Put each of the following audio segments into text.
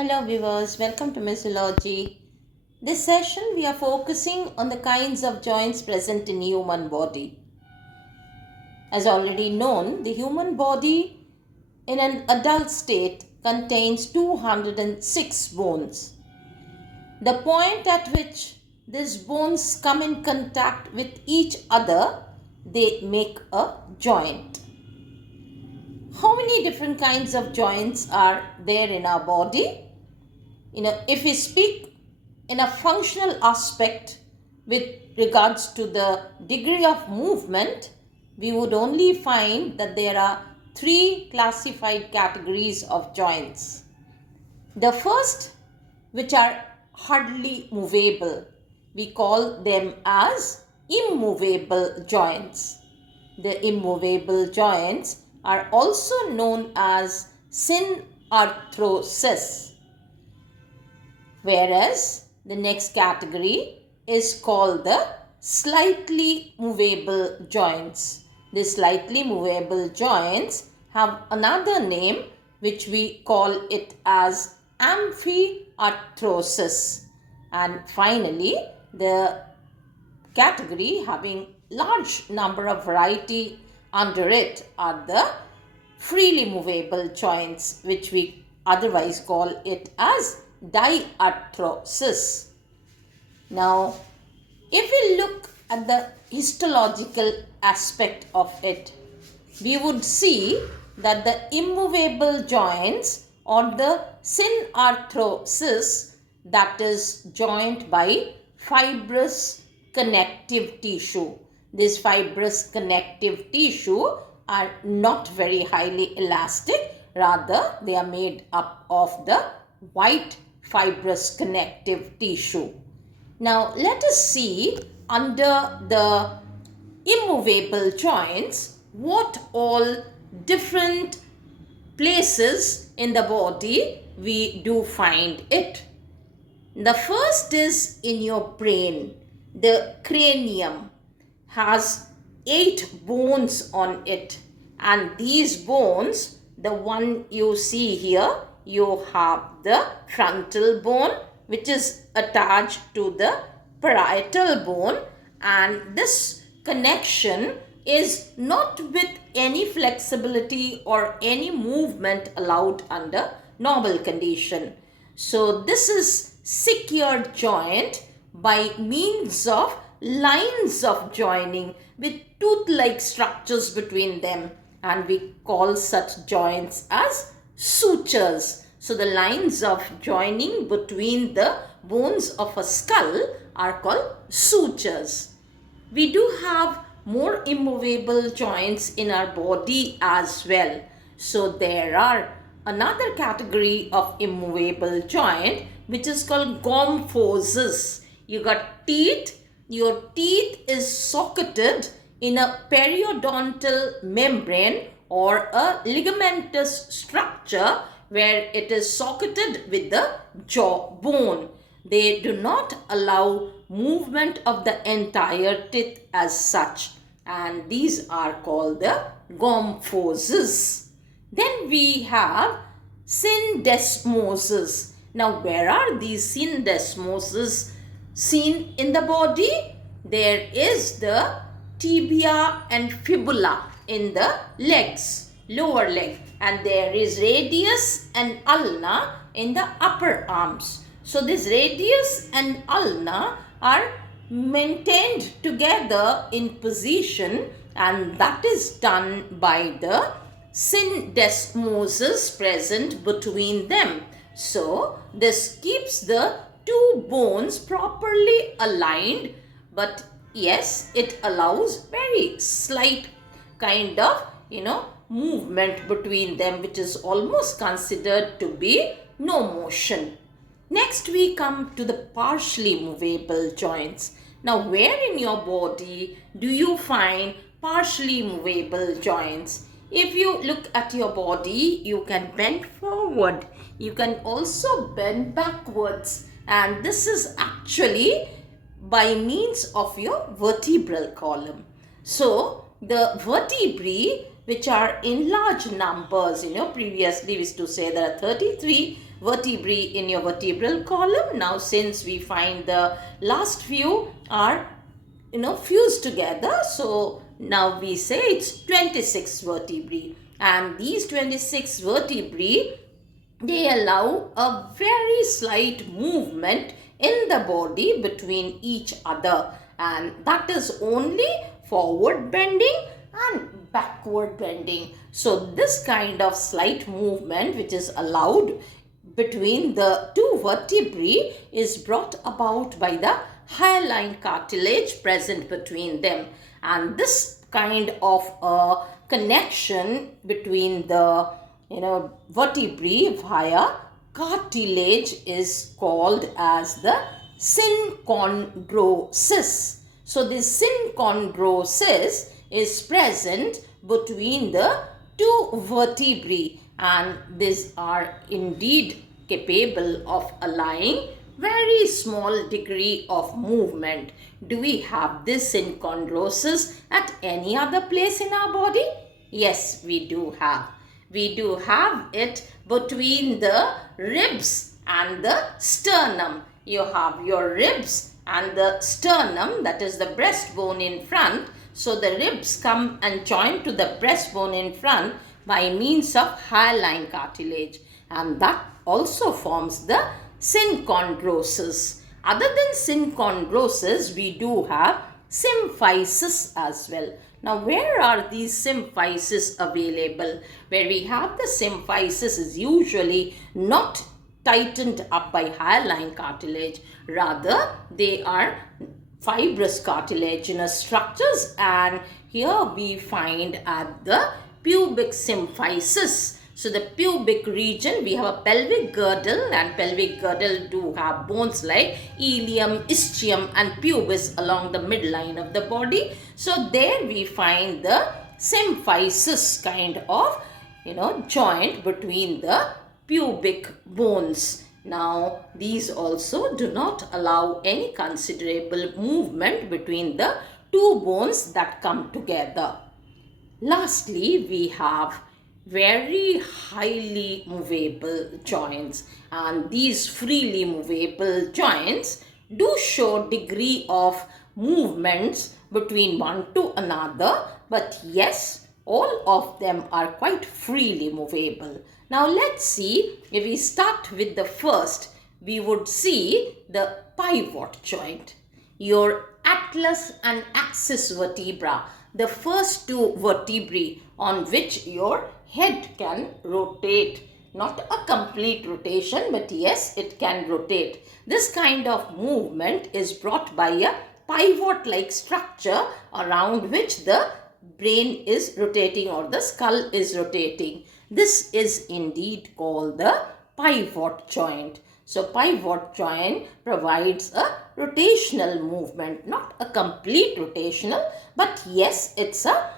Hello viewers, welcome to Mythology. This session we are focusing on the kinds of joints present in human body. As already known, the human body in an adult state contains 206 bones. The point at which these bones come in contact with each other, they make a joint. How many different kinds of joints are there in our body? If we speak in a functional aspect with regards to the degree of movement, we would only find that there are three classified categories of joints. The first, which are hardly movable, we call them as immovable joints. The immovable joints are also known as synarthrosis. Whereas the next category is called the slightly movable joints. The slightly movable joints have another name which we call it as amphiarthrosis. And finally, the category having large number of variety under it are the freely movable joints, which we otherwise call it as Diarthroses. Now, if we look at the histological aspect of it, we would see that the immovable joints or the synarthrosis, that is joined by fibrous connective tissue. This fibrous connective tissue are not very highly elastic, rather they are made up of the white fibrous connective tissue. Now let us see under the immovable joints what all different places in the body we do find it. The first is in your brain. The cranium has 8 bones on it, and these bones, the one you see here, you have the frontal bone which is attached to the parietal bone, and this connection is not with any flexibility or any movement allowed under normal condition. So this is secured joint by means of lines of joining with tooth-like structures between them, and we call such joints as sutures. So the lines of joining between the bones of a skull are called sutures. We do have more immovable joints in our body as well. So there are another category of immovable joint which is called gomphosis. You got teeth. Your teeth is socketed in a periodontal membrane or a ligamentous structure where it is socketed with the jaw bone. They do not allow movement of the entire teeth as such, and these are called the gomphosis. Then we have syndesmosis. Now where are these syndesmosis seen in the body? There is the tibia and fibula in the legs, lower leg, and there is radius and ulna in the upper arms. So this radius and ulna are maintained together in position, and that is done by the syndesmosis present between them. So this keeps the two bones properly aligned, but yes, it allows very slight kind of movement between them, which is almost considered to be no motion. Next we come to the partially movable joints. Now where in your body do you find partially movable joints? If you look at your body, you can bend forward, you can also bend backwards, and this is actually by means of your vertebral column. So the vertebrae, which are in large numbers, previously we used to say there are 33, vertebrae in your vertebral column. Now, since we find the last few are fused together, so now we say it's 26 vertebrae, and these 26 vertebrae, they allow a very slight movement in the body between each other, and that is only forward bending and backward bending. So this kind of slight movement which is allowed between the two vertebrae is brought about by the hyaline cartilage present between them, and this kind of connection between the vertebrae via cartilage is called as the synchondrosis. So this synchondrosis is present between the two vertebrae, and these are indeed capable of allowing very small degree of movement. Do we have this synchondrosis at any other place in our body? Yes, we do have. We do have it between the ribs and the sternum. You have your ribs and the sternum, that is the breastbone in front. So the ribs come and join to the breastbone in front by means of hyaline cartilage, and that also forms the synchondrosis. Other than synchondrosis, we do have symphysis as well. Now, where are these symphysis available? Where we have the symphysis is usually not tightened up by hyaline cartilage. Rather, they are fibrous cartilaginous structures, and here we find at the pubic symphysis. So the pubic region, we have a pelvic girdle, and pelvic girdle do have bones like ilium, ischium and pubis along the midline of the body. So there we find the symphysis kind of joint between the pubic bones. Now these also do not allow any considerable movement between the two bones that come together. Lastly, we have very highly movable joints, and these freely movable joints do show degree of movements between one to another, but yes, all of them are quite freely movable. Now let's see, if we start with the first, we would see the pivot joint. Your atlas and axis vertebra, the first two vertebrae on which your head can rotate. Not a complete rotation, but yes, it can rotate. This kind of movement is brought by a pivot-like structure around which the brain is rotating or the skull is rotating. This is indeed called the pivot joint. So pivot joint provides a rotational movement, not a complete rotational, but yes, it's a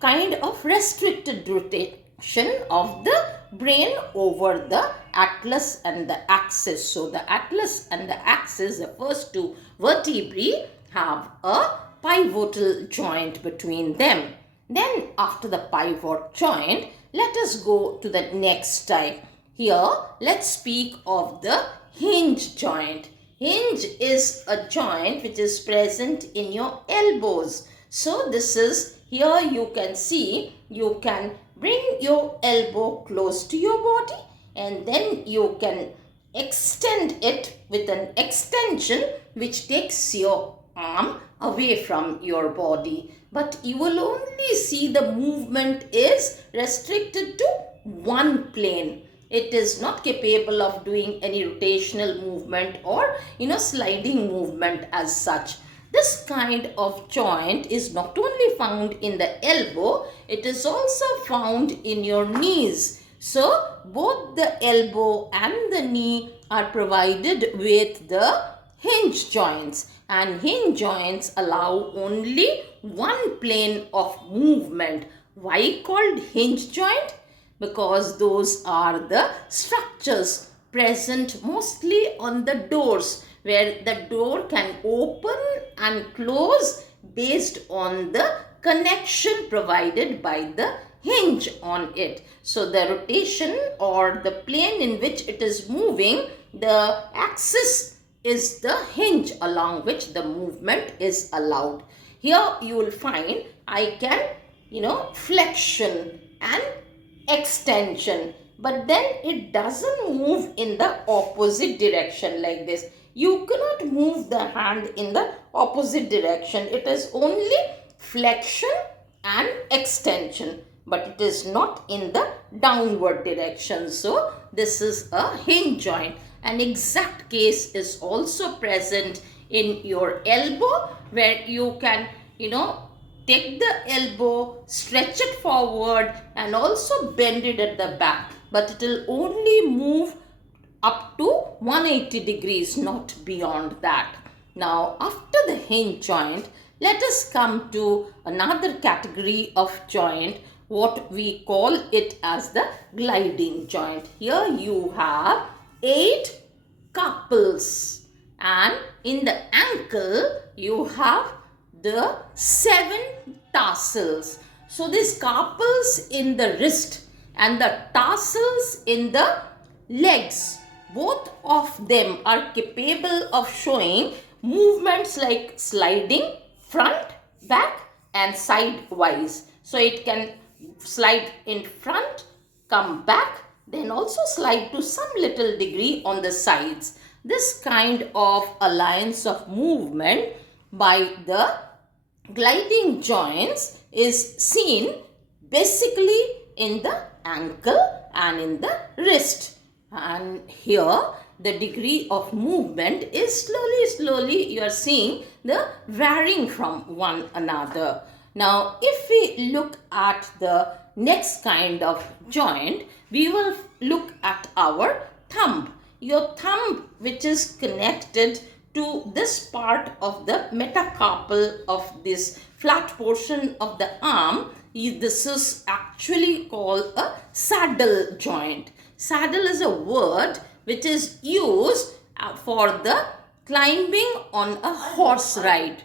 kind of restricted rotation of the brain over the atlas and the axis. So the atlas and the axis, the first two vertebrae, have a pivotal joint between them. Then after the pivot joint, let us go to the next type. Here, let's speak of the hinge joint. Hinge is a joint which is present in your elbows. So this is, here you can see, you can bring your elbow close to your body, and then you can extend it with an extension which takes your arm away from your body. But you will only see the movement is restricted to one plane. It is not capable of doing any rotational movement or sliding movement as such. This kind of joint is not only found in the elbow, it is also found in your knees. So both the elbow and the knee are provided with the hinge joints, and hinge joints allow only one plane of movement. Why called hinge joint? Because those are the structures present mostly on the doors, where the door can open and close based on the connection provided by the hinge on it. So the rotation or the plane in which it is moving, the axis is the hinge along which the movement is allowed. Here you will find I can, flexion and extension, but then it doesn't move in the opposite direction like this. You cannot move the hand in the opposite direction. It is only flexion and extension, but it is not in the downward direction. So this is a hinge joint. An exact case is also present in your elbow, where you can, take the elbow, stretch it forward and also bend it at the back, but it will only move up to 180 degrees, not beyond that. Now, after the hinge joint, let us come to another category of joint, what we call it as the gliding joint. Here you have 8 carpals, and in the ankle you have the 7 tarsals. So these carpals in the wrist and the tarsals in the legs, both of them are capable of showing movements like sliding front, back and sidewise. So it can slide in front, come back, then also slide to some little degree on the sides. This kind of alliance of movement by the gliding joints is seen basically in the ankle and in the wrist. And here the degree of movement is slowly you are seeing the varying from one another. Now if we look at the next kind of joint, we will look at our thumb. Your thumb, which is connected to this part of the metacarpal of this flat portion of the arm, this is actually called a saddle joint. Saddle is a word which is used for the climbing on a horse ride.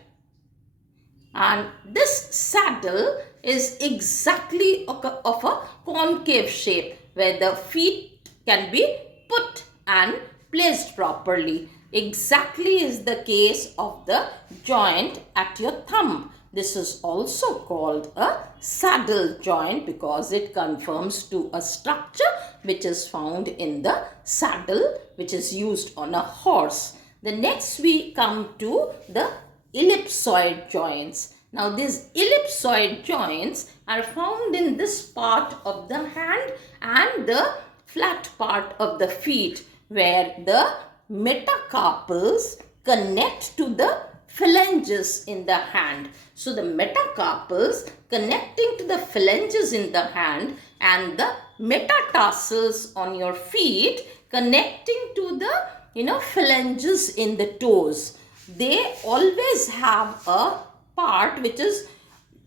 And this saddle is exactly of a concave shape, where the feet can be put and placed properly. Exactly is the case of the joint at your thumb. This is also called a saddle joint because it conforms to a structure which is found in the saddle, which is used on a horse. The next we come to the ellipsoid joints. Now these ellipsoid joints are found in this part of the hand and the flat part of the feet, where the metacarpals connect to the phalanges in the hand. So the metacarpals connecting to the phalanges in the hand and the metatarsals on your feet connecting to the phalanges in the toes. They always have a part which is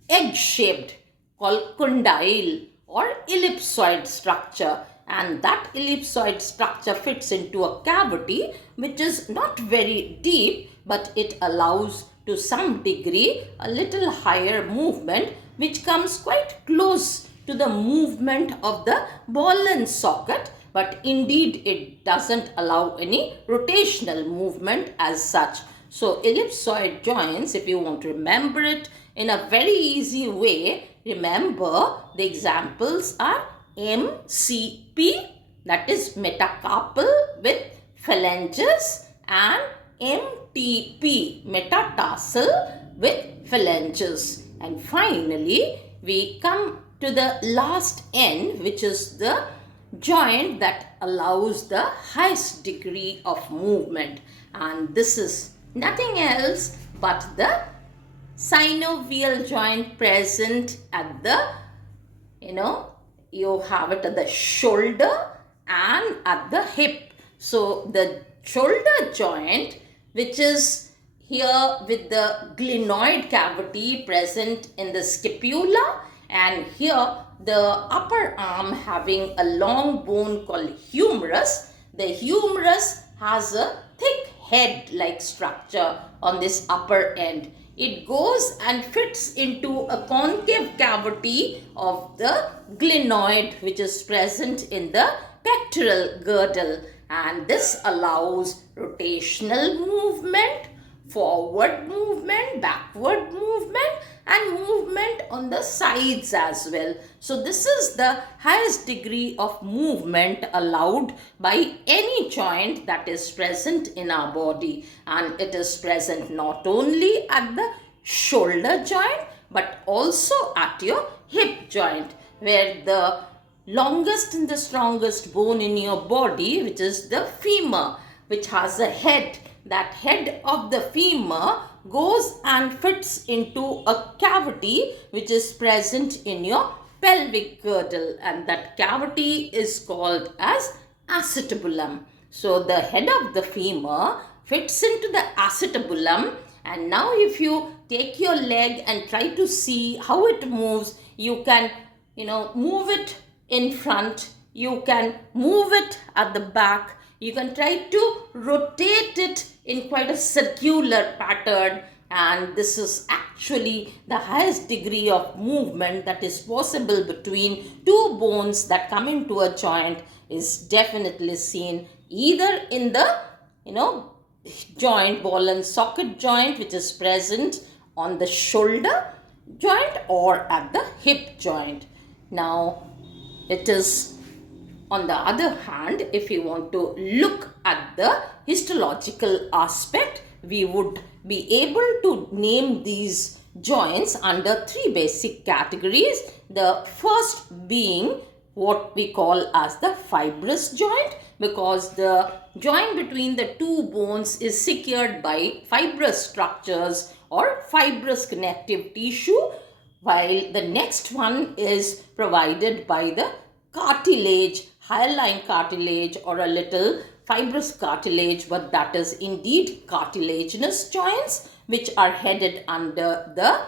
egg shaped, called condyle or ellipsoid structure, and that ellipsoid structure fits into a cavity which is not very deep, but it allows to some degree a little higher movement, which comes quite close to the movement of the ball and socket, but indeed it doesn't allow any rotational movement as such. So ellipsoid joints, if you want to remember it in a very easy way, remember the examples are MCP, that is metacarpal with phalanges, and MTP, metatarsal with phalanges. And finally, we come to the last end, which is the joint that allows the highest degree of movement, and this is nothing else but the synovial joint present at the, you have it at the shoulder and at the hip. So the shoulder joint, which is here with the glenoid cavity present in the scapula, and here the upper arm having a long bone called humerus. The humerus has a thick head-like structure on this upper end. it goes and fits into a concave cavity of the glenoid, which is present in the pectoral girdle, and this allows rotational movement, forward movement, backward movement, and movement on the sides as well. So this is the highest degree of movement allowed by any joint that is present in our body, and it is present not only at the shoulder joint but also at your hip joint, where the longest and the strongest bone in your body, which is the femur, which has a head. That head of the femur goes and fits into a cavity which is present in your pelvic girdle, and that cavity is called as acetabulum. So the head of the femur fits into the acetabulum, and now if you take your leg and try to see how it moves, you can move it in front, you can move it at the back, you can try to rotate it in quite a circular pattern, and this is actually the highest degree of movement that is possible between two bones that come into a joint is definitely seen either in the joint, ball and socket joint, which is present on the shoulder joint or at the hip joint. Now it is, on the other hand, if you want to look at the histological aspect, we would be able to name these joints under three basic categories. The first being what we call as the fibrous joint, because the joint between the two bones is secured by fibrous structures or fibrous connective tissue, while the next one is provided by the cartilage, hyaline cartilage, or a little fibrous cartilage, but that is indeed cartilaginous joints, which are headed under the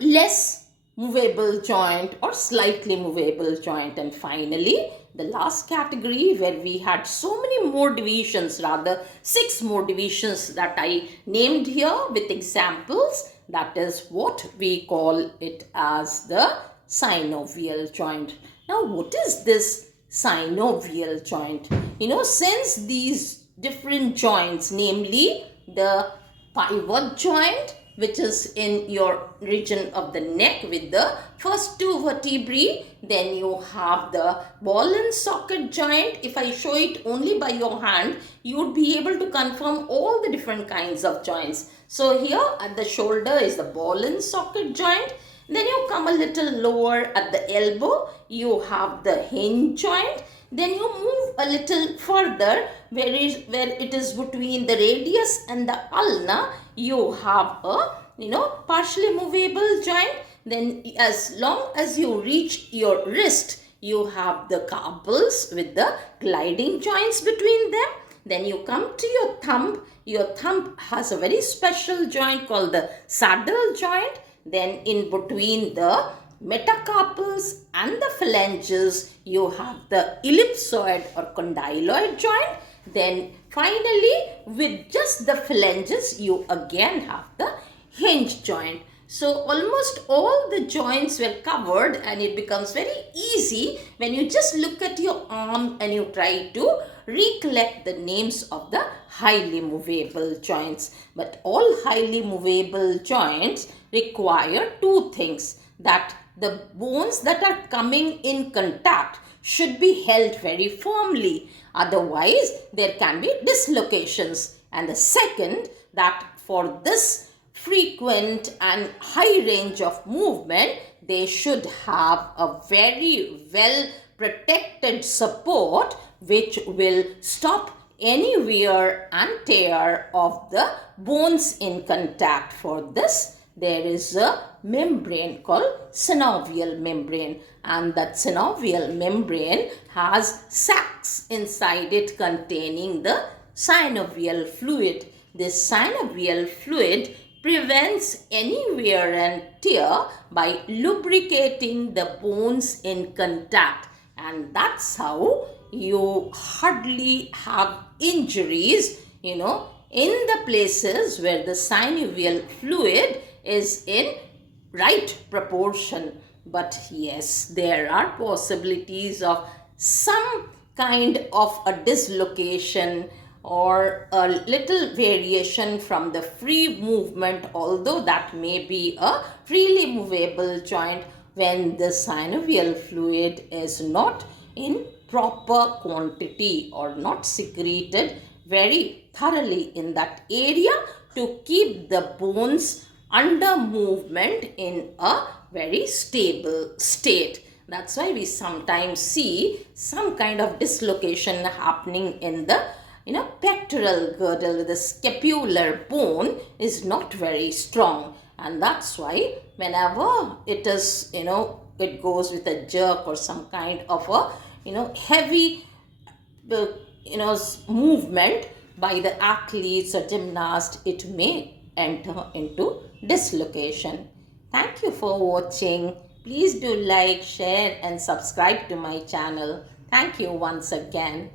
less movable joint or slightly movable joint. And finally, the last category, where we had so many more divisions, rather 6 more divisions that I named here with examples, that is what we call it as the synovial joint. Now, what is this synovial joint? Since these different joints, namely the pivot joint, which is in your region of the neck with the first 2 vertebrae, then you have the ball and socket joint. If I show it only by your hand, you would be able to confirm all the different kinds of joints. So here at the shoulder is the ball and socket joint. Then you come a little lower at the elbow, you have the hinge joint. Then you move a little further where it is between the radius and the ulna, you have a partially movable joint. Then as long as you reach your wrist, you have the carpals with the gliding joints between them. Then you come to your thumb. Your thumb has a very special joint called the saddle joint. Then in between the metacarpals and the phalanges, you have the ellipsoid or condyloid joint. Then finally, with just the phalanges, you again have the hinge joint. So almost all the joints were covered, and it becomes very easy when you just look at your arm and you try to recollect the names of the highly movable joints. But all highly movable joints require 2 things: that the bones that are coming in contact should be held very firmly, otherwise there can be dislocations. And the second, that for this frequent and high range of movement, they should have a very well protected support which will stop any wear and tear of the bones in contact. For this, there is a membrane called synovial membrane, and that synovial membrane has sacs inside it containing the synovial fluid. This synovial fluid prevents any wear and tear by lubricating the bones in contact, and that's how you hardly have injuries in the places where the synovial fluid is in right proportion. But yes, there are possibilities of some kind of a dislocation or a little variation from the free movement, although that may be a freely movable joint when the synovial fluid is not in proper quantity or not secreted very thoroughly in that area to keep the bones under movement in a very stable state. That's why we sometimes see some kind of dislocation happening in the pectoral girdle. The scapular bone is not very strong, and that's why whenever it is it goes with a jerk or some kind of a heavy movement by the athletes or gymnasts, it may enter into dislocation. Thank you for watching. Please do like, share and subscribe to my channel. Thank you once again.